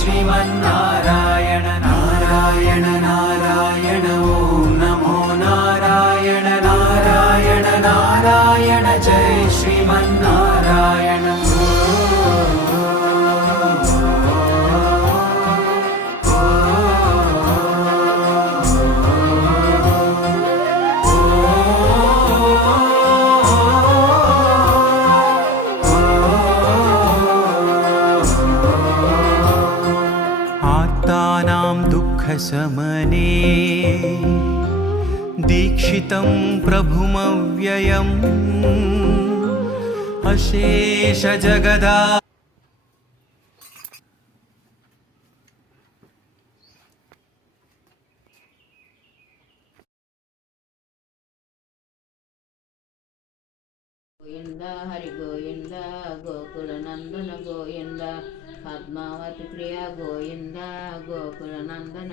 श्रीमन्नारायण नारायण नारायण ॐ नमो नारायण नारायण नारायण जय श्रीमन्नारायण। दुःखशमने दीक्षितं प्रभुमव्ययम् अशेष जगदा गोविंद हरि गोविंद गोकुल नंदन गोविंद पद्मावती प्रिया गोविंद गोकुल नंदन।